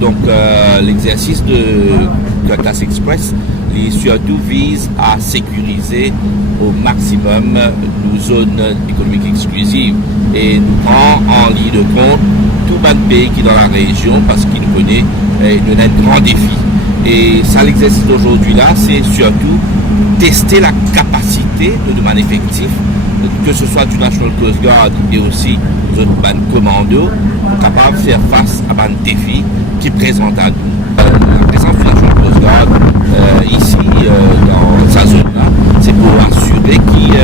Donc l'exercice de Cutlass Express surtout vise à sécuriser au maximum nos zones économiques exclusives et nous prend en ligne de compte tout le pays qui est dans la région parce qu'il nous connaît et nous a un grand défi. Et ça, l'exercice d'aujourd'hui là, c'est surtout tester la capacité de demande effective, que ce soit du National Coast Guard et aussi des autres commandos, capables de faire face à un défi qui présente à nous. La présence du National Coast Guard ici dans sa zone là, c'est pour assurer qu'il